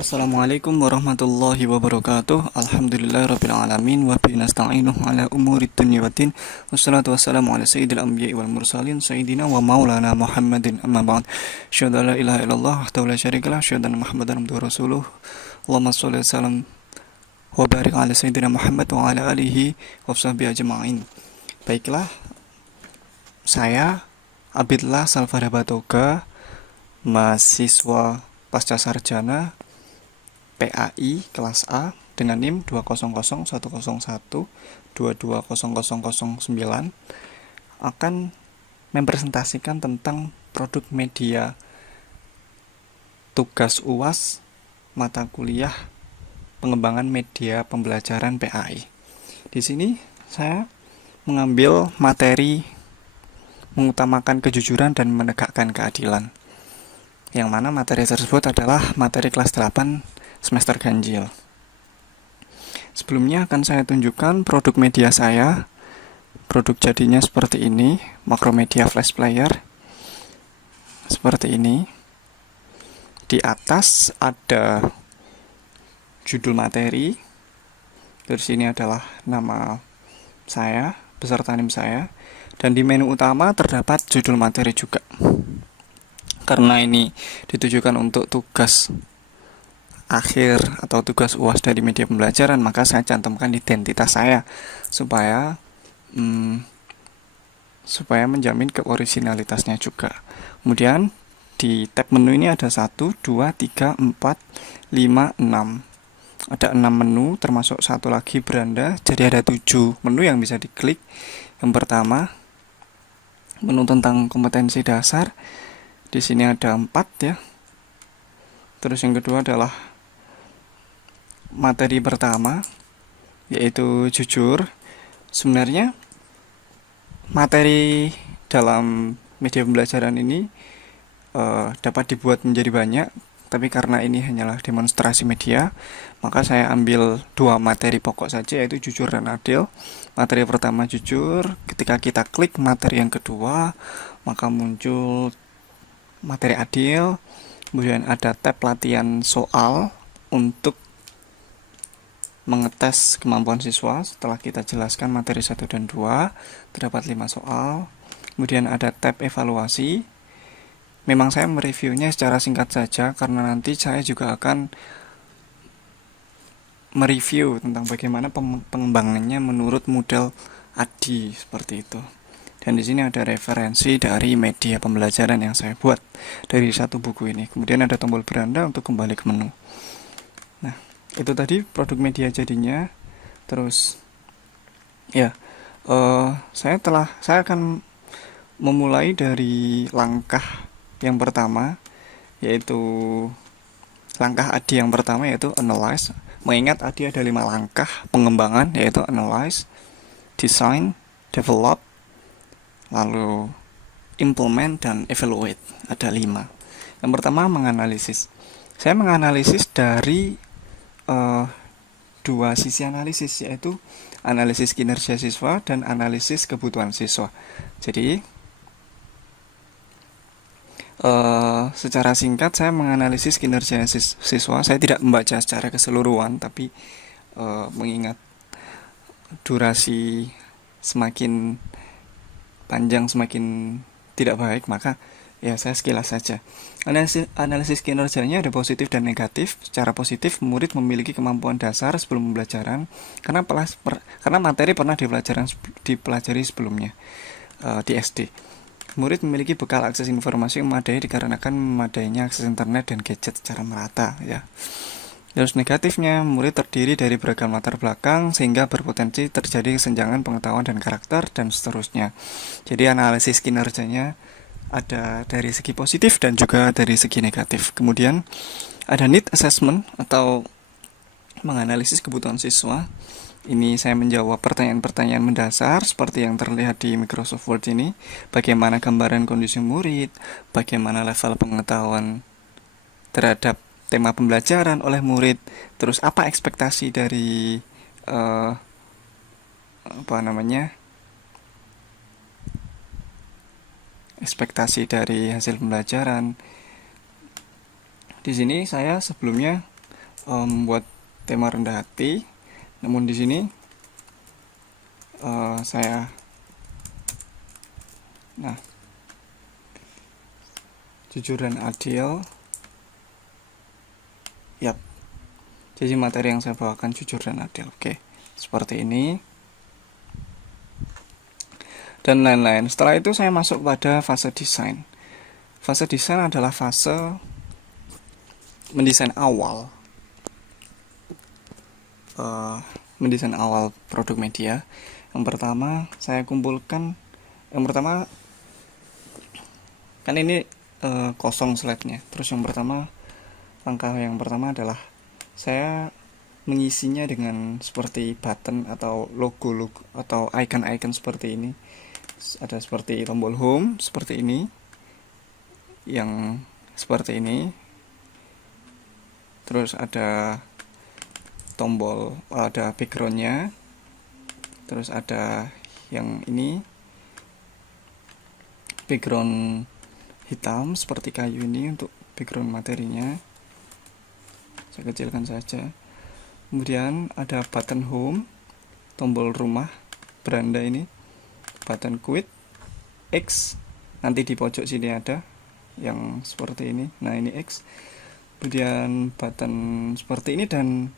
Assalamualaikum warahmatullahi wabarakatuh. Alhamdulillahirabbil alamin wa bihi nasta'inu ala umurid dunya waddin. Wassalatu wassalamu ala sayyidil anbiya'i wal mursalin sayyidina wa maulana Muhammadin amma ba'd. Asyhadu an la ilaha illallah wahdahu la syarikalah, asyhadu anna Muhammadan abduhu wa rasuluh. Allahumma shalli wa sallim wa barik ala sayyidina Muhammad wa ala alihi wa sahbihi ajma'in. Baiklah, saya Abidillah Salvada Batoga, mahasiswa pasca sarjana PAI kelas A dengan NIM 2001102200009 akan mempresentasikan tentang produk media tugas UAS mata kuliah pengembangan media pembelajaran PAI. Di sini saya mengambil materi mengutamakan kejujuran dan menegakkan keadilan. Yang mana materi tersebut adalah materi kelas 8 semester ganjil. Sebelumnya akan saya tunjukkan produk media saya. Produk jadinya seperti ini, Makromedia Flash Player. Seperti ini. Di atas ada judul materi. Terus ini adalah nama saya, beserta NIM saya. Dan di menu utama terdapat judul materi juga. Karena ini ditujukan untuk tugas akhir atau tugas UAS dari media pembelajaran, maka saya cantumkan identitas saya supaya menjamin keoriginalitasnya juga. Kemudian di tab menu ini ada 1, 2, 3, 4, 5, 6. Ada 6 menu termasuk satu lagi beranda, jadi ada 7 menu yang bisa diklik. Yang pertama, menu tentang kompetensi dasar. Di sini ada 4 ya. Terus yang kedua adalah materi pertama, yaitu jujur. Sebenarnya materi dalam media pembelajaran ini dapat dibuat menjadi banyak, tapi karena ini hanyalah demonstrasi media, maka saya ambil 2 materi pokok saja, yaitu jujur dan adil. Materi pertama jujur, ketika kita klik materi yang kedua, maka muncul materi adil. Kemudian ada tab latihan soal untuk mengetes kemampuan siswa. Setelah kita jelaskan materi 1 dan 2, terdapat 5 soal. Kemudian ada tab evaluasi. Memang saya mereviewnya secara singkat saja, karena nanti saya juga akan mereview tentang bagaimana pengembangannya menurut model ADI, seperti itu. Dan di sini ada referensi dari media pembelajaran yang saya buat dari satu buku ini. Kemudian ada tombol beranda untuk kembali ke menu. Nah, itu tadi produk media jadinya. Terus ya, saya akan memulai dari langkah yang pertama, yaitu langkah ADI yang pertama, yaitu analyze. Mengingat ADI ada 5 langkah pengembangan, yaitu analyze, design, develop, lalu implement, dan evaluate. Ada 5. Yang pertama, menganalisis. Saya menganalisis dari 2 sisi analisis, yaitu analisis kinerja siswa dan analisis kebutuhan siswa. Jadi secara singkat saya menganalisis kinerja siswa. Saya tidak membaca secara keseluruhan, tapi mengingat durasi semakin panjang semakin tidak baik, maka ya saya sekilas saja. Analisis kinerjanya ada positif dan negatif. Secara positif, murid memiliki kemampuan dasar sebelum pembelajaran karena materi pernah dipelajari sebelumnya di SD. Murid memiliki bekal akses informasi yang memadai dikarenakan memadainya akses internet dan gadget secara merata ya. Terus negatifnya, murid terdiri dari beragam latar belakang sehingga berpotensi terjadi kesenjangan pengetahuan dan karakter dan seterusnya. Jadi analisis kinerjanya ada dari segi positif dan juga dari segi negatif. Kemudian ada need assessment atau menganalisis kebutuhan siswa. Ini saya menjawab pertanyaan-pertanyaan mendasar seperti yang terlihat di Microsoft Word ini. Bagaimana gambaran kondisi murid, bagaimana level pengetahuan terhadap tema pembelajaran oleh murid, terus apa ekspektasi dari ekspektasi dari hasil pembelajaran. Di sini saya sebelumnya membuat tema rendah hati. Namun di sini nah, jujur dan adil. Yap. Jadi materi yang saya bawakan jujur dan adil. Oke, seperti ini. Dan lain-lain. Setelah itu saya masuk pada fase desain. Fase desain adalah fase mendesain awal. Mendesain awal produk media. Yang pertama saya kumpulkan. Yang pertama kan ini kosong slide-nya. Terus langkah yang pertama adalah saya mengisinya dengan seperti button atau logo atau icon-icon seperti ini. Ada seperti tombol home seperti ini, yang seperti ini. Terus ada ada backgroundnya. Terus ada yang ini, background hitam seperti kayu ini untuk background materinya. Saya kecilkan saja. Kemudian ada button home, tombol rumah, beranda ini, button quit, X, nanti di pojok sini ada yang seperti ini. Nah, ini X. Kemudian button seperti ini dan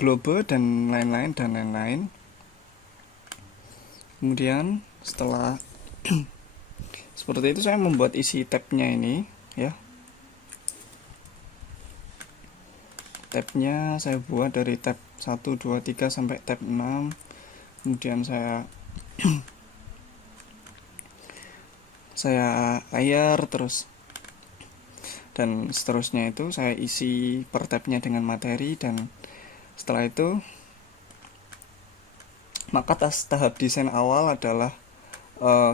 globe dan lain-lain. Kemudian setelah seperti itu saya membuat isi tabnya ini ya. Tabnya saya buat dari tab 1, 2, 3 sampai tab 6. Kemudian saya layer terus dan seterusnya. Itu saya isi per tabnya dengan materi. Dan setelah itu maka tahap desain awal adalah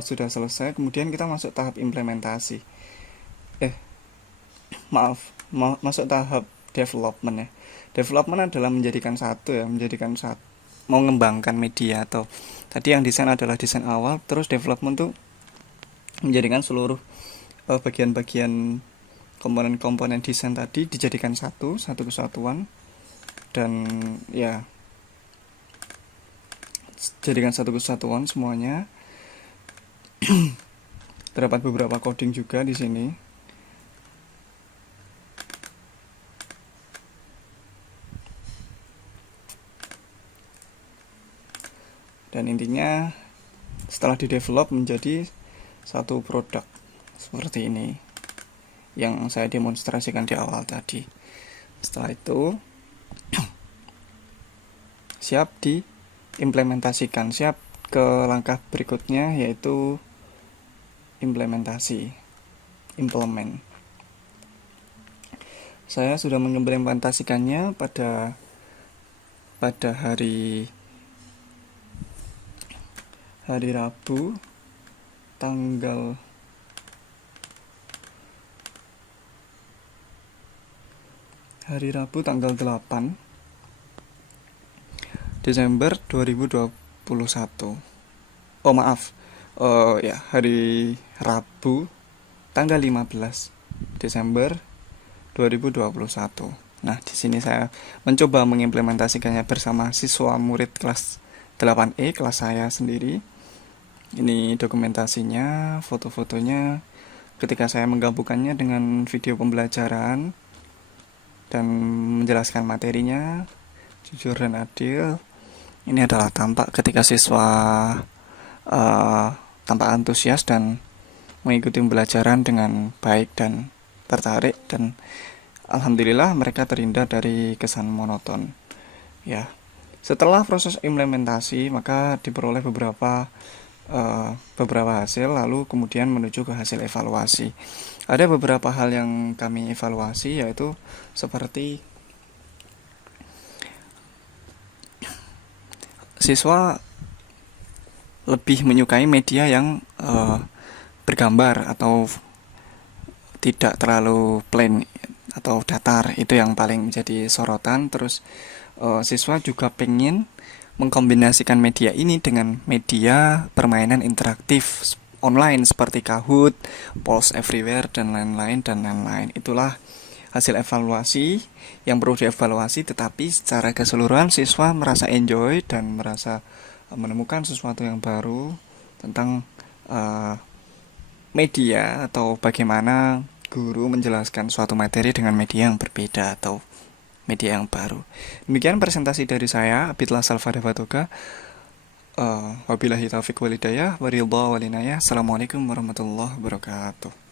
sudah selesai. Kemudian kita masuk tahap implementasi. Masuk tahap development ya. Development adalah menjadikan satu, mau mengembangkan media. Atau tadi yang desain adalah desain awal, terus development tuh menjadikan seluruh bagian-bagian komponen-komponen desain tadi dijadikan satu kesatuan. Dan ya, jadikan satu kesatuan semuanya. Terdapat beberapa coding juga di sini. Dan intinya setelah di-develop menjadi satu produk seperti ini yang saya demonstrasikan di awal tadi. Setelah itu siap diimplementasikan, siap ke langkah berikutnya, yaitu implement. Saya sudah mengimplementasikannya pada hari Rabu tanggal 8 Desember 2021. Hari Rabu tanggal 15 Desember 2021. Nah, di sini saya mencoba mengimplementasikannya bersama siswa murid kelas 8E, kelas saya sendiri. Ini dokumentasinya, foto-fotonya ketika saya menggabungkannya dengan video pembelajaran dan menjelaskan materinya jujur dan adil. Ini adalah tampak ketika siswa tampak antusias dan mengikuti pembelajaran dengan baik dan tertarik, dan alhamdulillah mereka terhindar dari kesan monoton. Ya, setelah proses implementasi maka diperoleh beberapa hasil, lalu kemudian menuju ke hasil evaluasi. Ada beberapa hal yang kami evaluasi, yaitu seperti siswa lebih menyukai media yang bergambar atau tidak terlalu plain atau datar. Itu yang paling menjadi sorotan. Terus siswa juga pengen mengkombinasikan media ini dengan media permainan interaktif online seperti Kahoot, Pulse Everywhere, dan lain-lain. Itulah hasil evaluasi yang perlu dievaluasi, tetapi secara keseluruhan siswa merasa enjoy dan merasa menemukan sesuatu yang baru tentang uh, media atau bagaimana guru menjelaskan suatu materi dengan media yang berbeda atau media yang baru. Demikian presentasi dari saya, Abidlah Salvada Fatoga. Wabillahi taufiq walhidayah, waridha walinayah. Assalamualaikum warahmatullahi wabarakatuh.